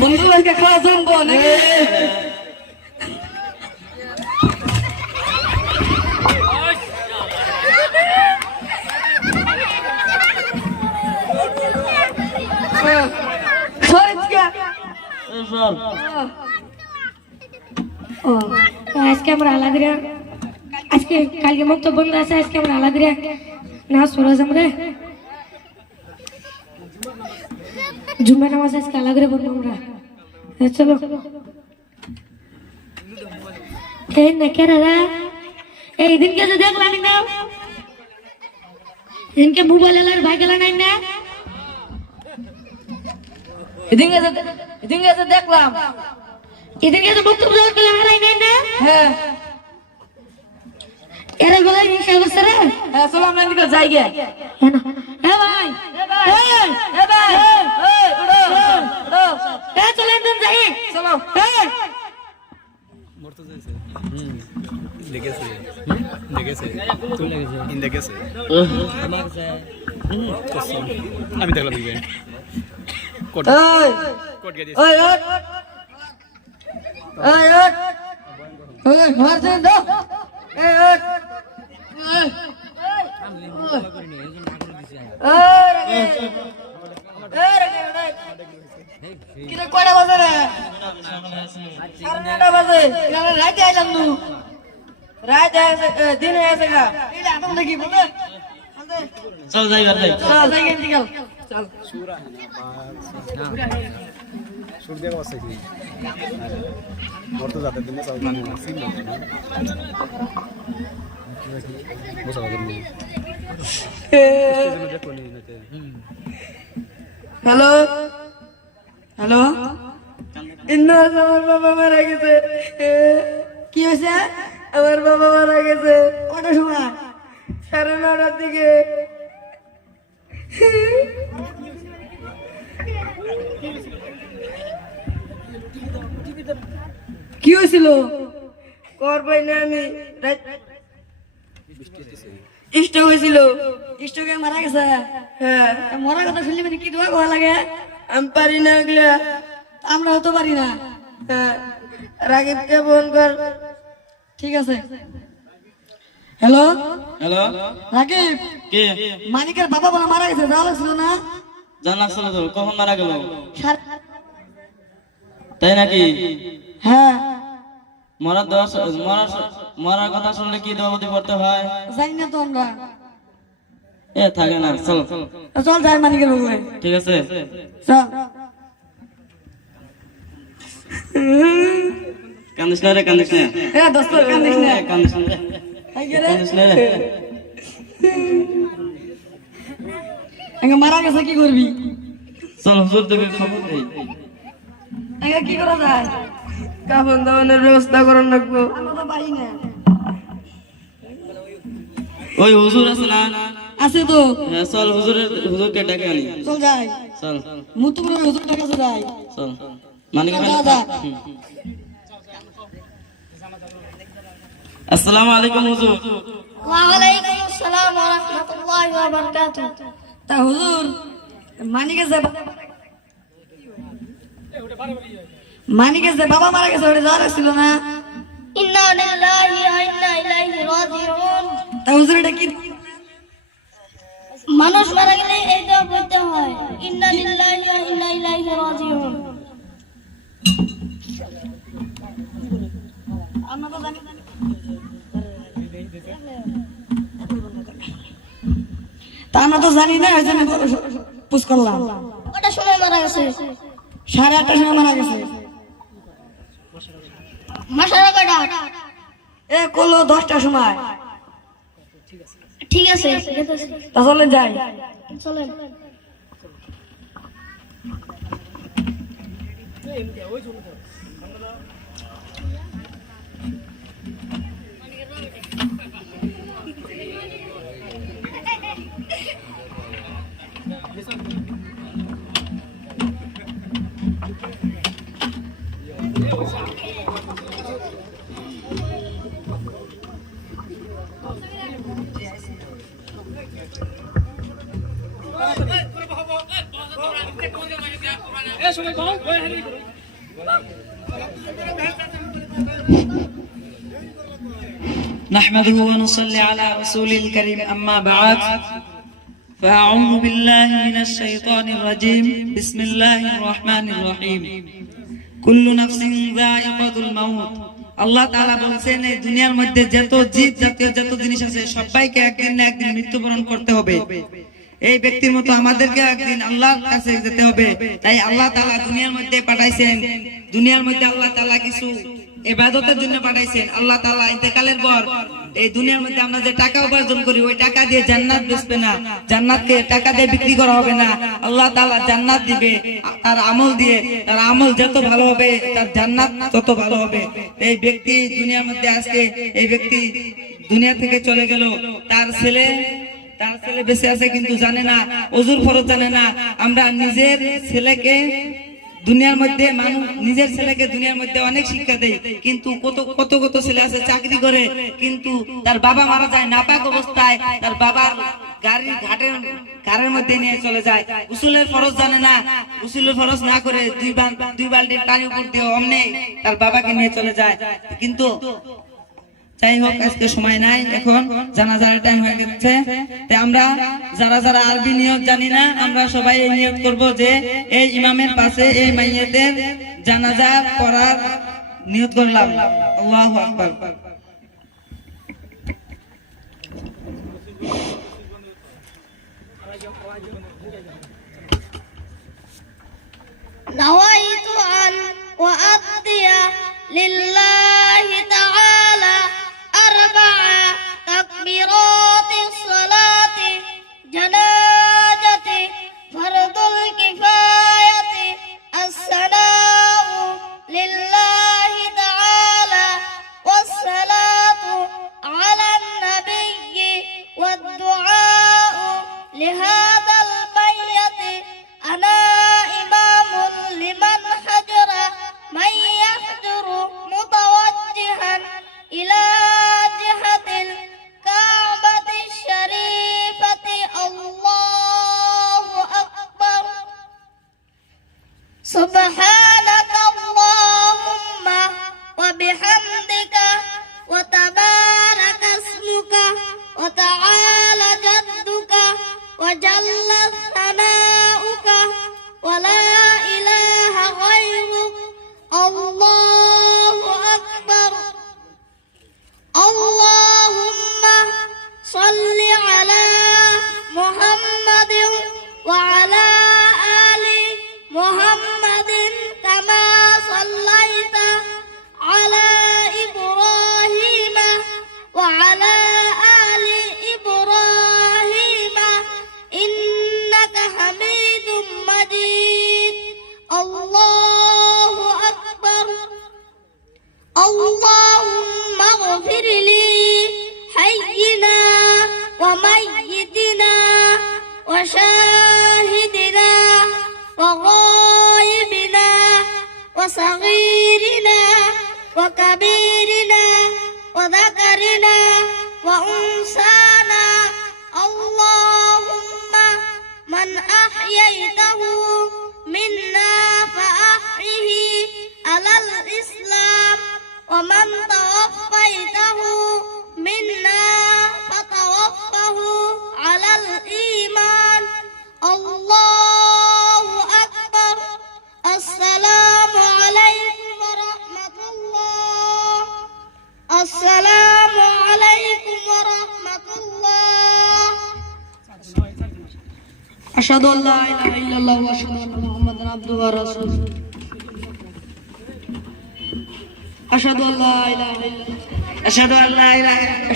বন্ধুদেরকে খাওয়া জমবো নাকি? আজকে আমরা আলাদা আজকে কালকে মুক্ত বন্ধ আছে আজকে আমরা আলাদা না সুরজ আমরা জুম্মা নামাজ আজকে আলাদা পড়বো আমরা চলো এই নাকি দাদা এই দিনকে তো দেখলাম না দিনকে মোবাইল এলার ভাই গেল নাই না এদিকে তো দেখলাম এদিনকে তো বক্তব্য গেলাম হারাই নাই না হ্যাঁ এরা গলায় হিংসা করছে রে হ্যাঁ চলো আমরা এদিকে যাই গে হ্যাঁ ভাই চলে একদম যাই চলো আমি দেখলাম কয়টা বাজে রে? সাড়ে 9টা বাজে। রাতে আইলাম নু রাতে দিনে আছে গা এটা এখন দেখি বলে চল যাই চল যাই গেন্দি গেল চল সুর দিয়ে বসে কি মরতে যাতে দিন চল জানি না সিন না বসা গেল দেখো নি নাতে হ্যালো হ্যালো ইন্না আমার বাবা মারা গেছে কি হয়েছে আমার বাবা মারা গেছে কটার সময় 9:30টার দিকে কি হয়েছিল করবাই না আমি স্ট্রোক হয়েছিল স্টোকে মারা গেছে হ্যাঁ মরার কথা শুনলে মানে কি দোয়া করা লাগে আমি পারি না এগুলা আমরা হতে পারি না হ্যাঁ রাগিবকে ফোন কর ঠিক আছে হ্যালো হ্যালো রাকিব কে মানিকের বাবা বলে মারা গেছে জানা লাগছিল না জানা ছিল তো কখন মারা গেল সার- তাই নাকি হ্যাঁ মরার কথা শুনলে কি দেবতি পড়তে হয় জানি না তো আমরা এ থাকে না চল চল যাই মানিকের বলে ঠিক আছে চল কান্দিস না রে কান্দিস না দোস্ত কান্দিস না কান্দিস না কান্দিস না রে এங்க মারা গেছে কি করবি চল হুজুর থেকে খবর দেই এங்க কি করা যায় কাফন দাওয়ানের ব্যবস্থা করার লাগবো আমরা তো পারি না ওই হুজুর আছে না আছে তো হ্যাঁ চল হুজুরকে ডেকে আনি চল যাই চল মুতুমরে হুজুরটার কাছে যাই চল মানিক ভাই যা। আসসালামু আলাইকুম হুজুর ওয়ালাইকুম আসসালাম ওয়া রাহমাতুল্লাহি ওয়া বারাকাতুহু তা হুজুর মানিকের যে বাবা মারা গেছে ওটা জানা ছিল না ইন্না লিল্লাহি ওয়া ইন্না ইলাইহি রাজিউন তা হুজুর এটা কি মানুষ মারা গেলে এই দোয়া পড়তে হয় ইন্না লিল্লাহি ওয়া ইন্না ইলাইহি রাজিউন আমরা তো জানি তা আমরা তো জানি না এই জন্য পুষ করলাম ওটা সময় মারা গেছে 8:30টার সময় মারা গেছে মাসারা কয়টা এ কলো 10টার সময় ঠিক আছে তা চলেন যাই চলেন نحمده ونصلي على رسول الكريم أما بعد فأعوذ بالله من الشيطان الرجيم بسم الله الرحمن الرحيم كل نفس ذائقة الموت আল্লাহ তাআলা বলেছেন এই দুনিয়ার মধ্যে যত জীব জাতীয় যত জিনিস আছে সবাইকে একদিন না একদিন মৃত্যুবরণ করতে হবে। এই ব্যক্তির মতো আমাদেরকে একদিন আল্লাহর কাছে যেতে হবে। তাই আল্লাহ তাআলা দুনিয়ার মধ্যে পাঠাইছেন। দুনিয়ার মধ্যে আল্লাহ তাআলা কিছু ইবাদতের জন্য পাঠাইছেন। আল্লাহ তাআলা ইন্তেকালের পর এই দুনিয়ার মধ্যে আমরা যে টাকা উপার্জন করি ওই টাকা দিয়ে জান্নাত বেচবে না, জান্নাতকে টাকা দিয়ে বিক্রি করা হবে না। আল্লাহ তাআলা জান্নাত দিবে তার আমল দিয়ে। তার আমল যত ভালো হবে তার জান্নাত তত ভালো হবে। এই ব্যক্তি দুনিয়ার মধ্যে আজকে এই ব্যক্তি দুনিয়া থেকে চলে গেল, তার ছেলে বেঁচে আছে কিন্তু জানে না, ওযুর ফরজ জানে না। আমরা নিজের ছেলেকে দুনিয়ার মধ্যে নিজের ছেলেকে দুনিয়ার মধ্যে অনেক শিক্ষা দেয়, কিন্তু কত ছেলে আছে চাকরি করে কিন্তু তার বাবা মারা যায় নাপাক অবস্থায়, তার বাবার গাড়ির ঘাড়ের মধ্যে নিয়ে চলে যায়। গোসলের ফরজ জানে না, গোসলের ফরজ না করে দুই বালতি পানি উপর দিয়ে অমনে তার বাবাকে নিয়ে চলে যায়। কিন্তু যাই হোক আজকে সময় নাই, এখন জানাজার টাইম হয়ে গেছে। তাই আমরা যারা আরবি নিয়ত জানি না আমরা সবাই এই নিয়ত করব যে এই ইমামের পাশে এই মাইয়াতের জানাজা পড়ার নিয়ত করলাম। আল্লাহু আকবার। نويت أن أؤدي لله تعالى 4 تكبيرات الصلاة جنازة فرض الكفاية الثناء لله تعالى والصلاة على النبي والدعاء لهذا الميت. أنا إمام لمن حجر من يحجر متوجها إلى جهة الكعبة الشريفة. الله أكبر. سبحانك اللهم وبحمدك وتبارك اسمك وتعالى جدك وجل ثناؤك ولا إله غيرك. الله أكبر. اللهم صل على محمد وعلى آل محمد كما صليت على إبراهيم وعلى آل إبراهيم إنك حميد مجيد. الله أكبر. اللهم اغفر لي حينا وميتنا وشاهدنا وغائبنا وصغيرنا وكبيرنا وذكرنا وأنثانا. اللهم من أحييته منا فأحيه على الإسلام ومن توفيته منا فتوفه على الإيمان. الله أكبر. السلام عليكم ورحمة الله. السلام عليكم ورحمة الله. أشهد أن لا إله إلا الله وأشهد أن محمدا عبده ورسوله. أشهد أن لا إله إلا الله. أشهد أن لا إله إلا الله.